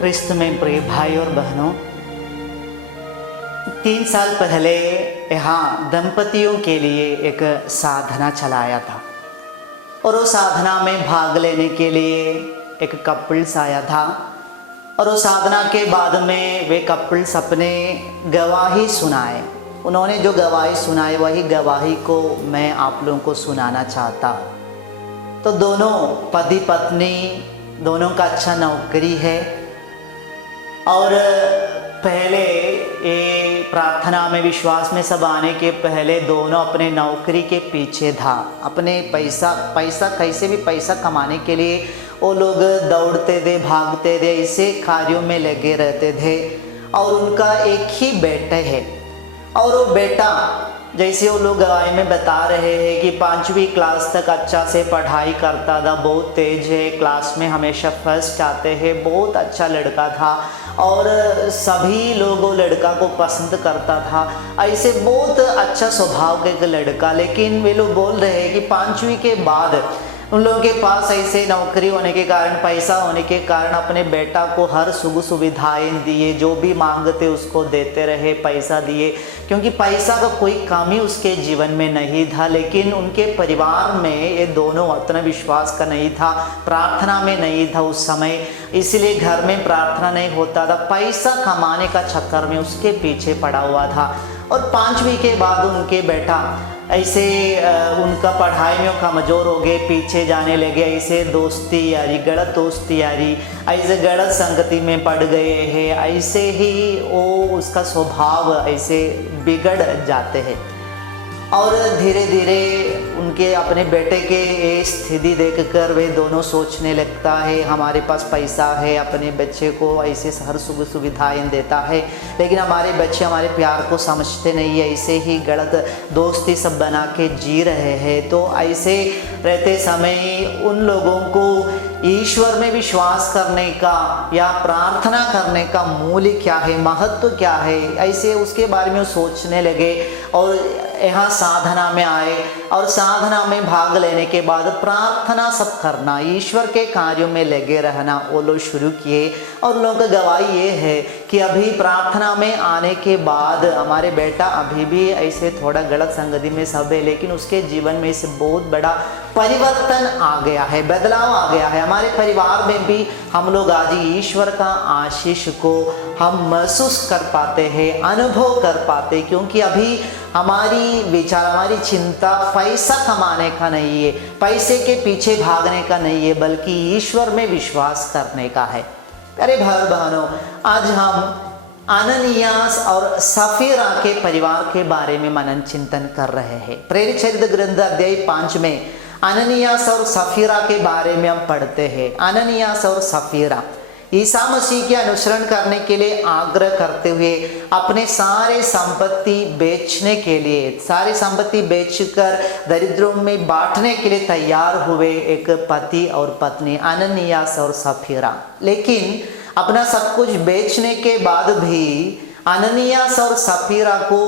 क्रिस्त में प्रिय भाई और बहनों, 3 साल पहले यहाँ दंपतियों के लिए एक साधना चलाया था और वो साधना में भाग लेने के लिए एक कपल्स आया था और उस साधना के बाद में वे कपल्स अपने गवाही सुनाए। उन्होंने जो गवाही सुनाए वही गवाही को मैं आप लोगों को सुनाना चाहता हूँ। तो दोनों पति पत्नी दोनों का अच्छा नौकरी है और पहले ये प्रार्थना में विश्वास में सब आने के पहले दोनों अपने नौकरी के पीछे था। अपने पैसा कैसे भी पैसा कमाने के लिए वो लोग दौड़ते थे, भागते थे, ऐसे कार्यों में लगे रहते थे। और उनका एक ही बेटा है और वो बेटा जैसे वो लोग गवाही में बता रहे हैं कि 5वीं क्लास तक अच्छा से पढ़ाई करता था, बहुत तेज है, क्लास में हमेशा फर्स्ट आते हैं, बहुत अच्छा लड़का था और सभी लोग वो लड़का को पसंद करता था। ऐसे बहुत अच्छा स्वभाव का एक लड़का। लेकिन वे लोग बोल रहे हैं कि 5वीं के बाद उन लोगों के पास ऐसे नौकरी होने के कारण, पैसा होने के कारण अपने बेटा को हर सुख सुविधाएं दिए, जो भी मांगते उसको देते रहे, पैसा दिए, क्योंकि पैसा का कोई कमी उसके जीवन में नहीं था। लेकिन उनके परिवार में ये दोनों उतना विश्वास का नहीं था, प्रार्थना में नहीं था उस समय, इसलिए घर में प्रार्थना नहीं होता था। पैसा कमाने का चक्कर में उसके पीछे पड़ा हुआ था। और 5वीं के बाद उनके बेटा ऐसे उनका पढ़ाई में कमज़ोर हो गए, पीछे जाने लगे, ऐसे दोस्ती यारी, गलत दोस्ती यारी, ऐसे गलत संगति में पड़ गए हैं। ऐसे ही वो उसका स्वभाव ऐसे बिगड़ जाते हैं और धीरे धीरे उनके अपने बेटे के ये स्थिति देखकर वे दोनों सोचने लगता है हमारे पास पैसा है, अपने बच्चे को ऐसे हर सुख सुविधाएं देता है, लेकिन हमारे बच्चे हमारे प्यार को समझते नहीं है, ऐसे ही गलत दोस्ती सब बना के जी रहे हैं। तो ऐसे रहते समय उन लोगों को ईश्वर में विश्वास करने का या प्रार्थना करने का मूल्य क्या है, महत्व क्या है, ऐसे उसके बारे में सोचने लगे और यहाँ साधना में आए और साधना में भाग लेने के बाद प्रार्थना सब करना, ईश्वर के कार्यों में लगे रहना वो लोग शुरू किए। और लोगों का गवाही ये है कि अभी प्रार्थना में आने के बाद हमारे बेटा अभी भी ऐसे थोड़ा गलत संगति में सब है, लेकिन उसके जीवन में से बहुत बड़ा परिवर्तन आ गया है, बदलाव आ गया है। हमारे परिवार में भी हम लोग आज ईश्वर का आशीष को हम महसूस कर पाते हैं, अनुभव कर पाते, क्योंकि अभी हमारी विचार, हमारी चिंता पैसा कमाने का नहीं है, पैसे के पीछे भागने का नहीं है, बल्कि ईश्वर में विश्वास करने का है। अरे भाई बहनों, आज हम अननियास और सफीरा के परिवार के बारे में मनन चिंतन कर रहे हैं। प्रेरित चरित्र ग्रंथ अध्याय 5 में अननियास और सफीरा के बारे में हम पढ़ते हैं। अननियास और सफीरा ईसा मसीह के अनुसरण करने के लिए आग्रह करते हुए अपने सारे संपत्ति बेचने के लिए, सारी संपत्ति बेचकर दरिद्रों में बांटने के लिए तैयार हुए एक पति और पत्नी अननियास और सफीरा। लेकिन अपना सब कुछ बेचने के बाद भी अननियास और सफीरा को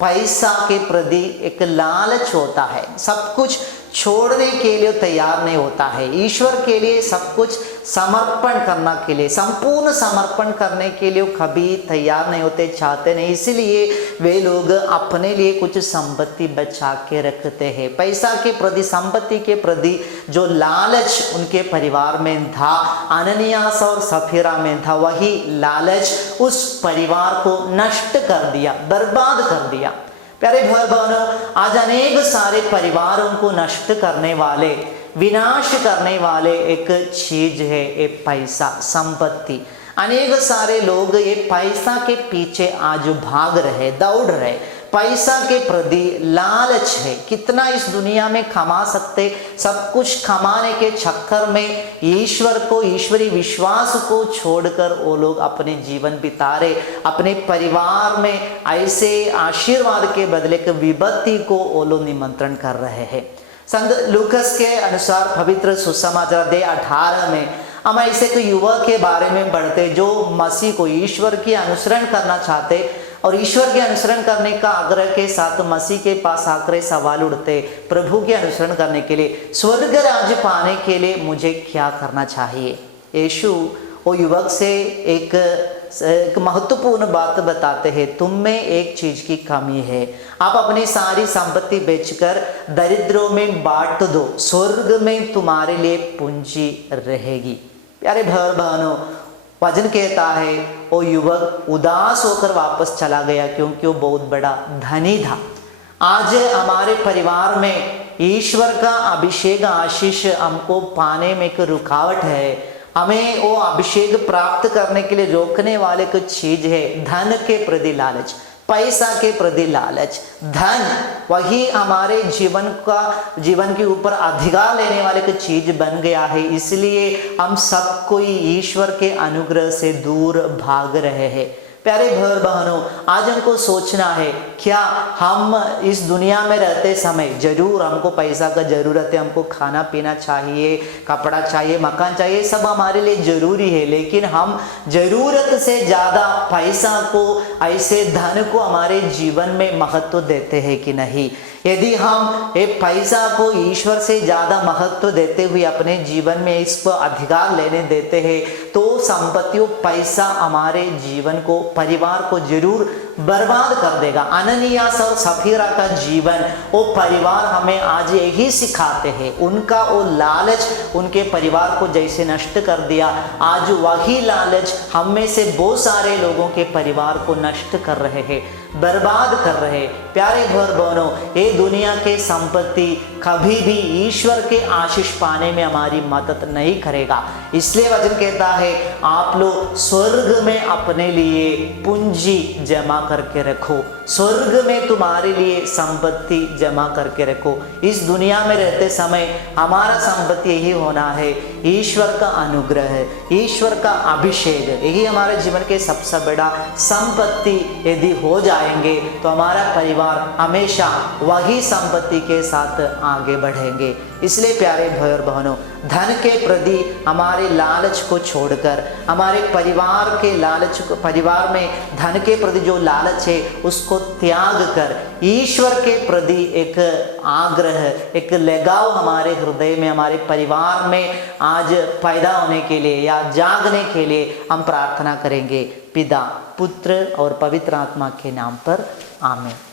पैसा के प्रति एक लालच होता है, सब कुछ छोड़ने के लिए तैयार नहीं होता है, ईश्वर के लिए सब कुछ समर्पण करना के लिए, संपूर्ण समर्पण करने के लिए कभी तैयार नहीं होते, चाहते नहीं। इसलिए वे लोग अपने लिए कुछ संपत्ति बचा के रखते हैं। पैसा के प्रति, संपत्ति के प्रति जो लालच उनके परिवार में था, अननियास और सफीरा में था, वही लालच उस परिवार को नष्ट कर दिया, बर्बाद कर दिया। प्यारे भाई बहनों, आज अनेक सारे परिवारों को नष्ट करने वाले, विनाश करने वाले एक चीज है ये पैसा, संपत्ति। अनेक सारे लोग ये पैसा के पीछे आज भाग रहे, दौड़ रहे, पैसा के प्रति लालच है, कितना इस दुनिया में कमा सकते, सब कुछ कमाने के चक्कर में ईश्वर को, ईश्वरी विश्वास को छोड़कर वो लोग अपने जीवन बिता रहे, अपने परिवार में ऐसे आशीर्वाद के बदले के विपत्ति को वो लोग निमंत्रण कर रहे हैं। संत लूकस के अनुसार पवित्र सुसमाचार अध्याय 18 में हम ऐसे एक युवक के बारे में पढ़ते जो मसीह को, ईश्वर की अनुसरण करना चाहते और ईश्वर के अनुसरण करने का आग्रह के साथ मसीह के पास आकर सवाल उठते, प्रभु के अनुसरण करने के लिए, स्वर्ग राज्य पाने के लिए मुझे क्या करना चाहिए। यीशु वो युवक से एक महत्वपूर्ण बात बताते हैं, तुम में एक चीज की कमी है, आप अपनी सारी संपत्ति बेचकर दरिद्रों में बांट दो, स्वर्ग में तुम्हारे लिए पूंजी रहेगी। प्यारे भाई बहनों, वचन कहता है वो युवक उदास होकर वापस चला गया क्योंकि वो बहुत बड़ा धनी था। आज हमारे परिवार में ईश्वर का अभिषेक आशीष हमको पाने में एक रुकावट है। हमें वो अभिषेक प्राप्त करने के लिए रोकने वाले कुछ चीज है, धन के प्रति लालच, पैसा के प्रति लालच। धन वही हमारे जीवन के ऊपर अधिकार लेने वाले की चीज बन गया है, इसलिए हम सब कोई ईश्वर के अनुग्रह से दूर भाग रहे हैं। प्यारे भाई बहनों, आज हमको सोचना है, क्या हम इस दुनिया में रहते समय जरूर हमको पैसा का जरूरत है, हमको खाना पीना चाहिए, कपड़ा चाहिए, मकान चाहिए, सब हमारे लिए जरूरी है, लेकिन हम जरूरत से ज़्यादा पैसा को, ऐसे धन को हमारे जीवन में महत्व देते हैं कि नहीं? यदि हम एक पैसा को ईश्वर से ज़्यादा महत्व देते हुए अपने जीवन में इस पर अधिकार लेने देते हैं तो संपत्तियों पैसा हमारे जीवन को, परिवार को जरूर बर्बाद कर देगा। अननियास और सफीरा का जीवन, वो परिवार हमें आज यही सिखाते हैं। उनका वो लालच उनके परिवार को जैसे नष्ट कर दिया, आज वही लालच हम में से बहुत सारे लोगों के परिवार को नष्ट कर रहे हैं, बर्बाद कर रहे। प्यारे भाई बहनों, ये दुनिया के संपत्ति कभी भी ईश्वर के आशीष पाने में हमारी मदद नहीं करेगा। इसलिए वचन कहता है, आप लोग स्वर्ग में अपने लिए पूंजी जमा करके रखो, स्वर्ग में तुम्हारे लिए संपत्ति जमा करके रखो। इस दुनिया में रहते समय हमारा संपत्ति यही होना है, ईश्वर का अनुग्रह है, ईश्वर का अभिषेक, यही हमारे जीवन के सबसे बड़ा संपत्ति यदि हो जाएंगे तो हमारा परिवार हमेशा वही संपत्ति के साथ आगे बढ़ेंगे। इसलिए प्यारे भाई और बहनों, धन के प्रति हमारे लालच को छोड़कर, हमारे परिवार के लालच को, परिवार में धन के प्रति जो लालच है उसको त्याग कर ईश्वर के प्रति एक आग्रह, एक लगाव हमारे हृदय में, हमारे परिवार में आज पैदा होने के लिए या जागने के लिए हम प्रार्थना करेंगे। पिता, पुत्र और पवित्र आत्मा के नाम पर आमीन।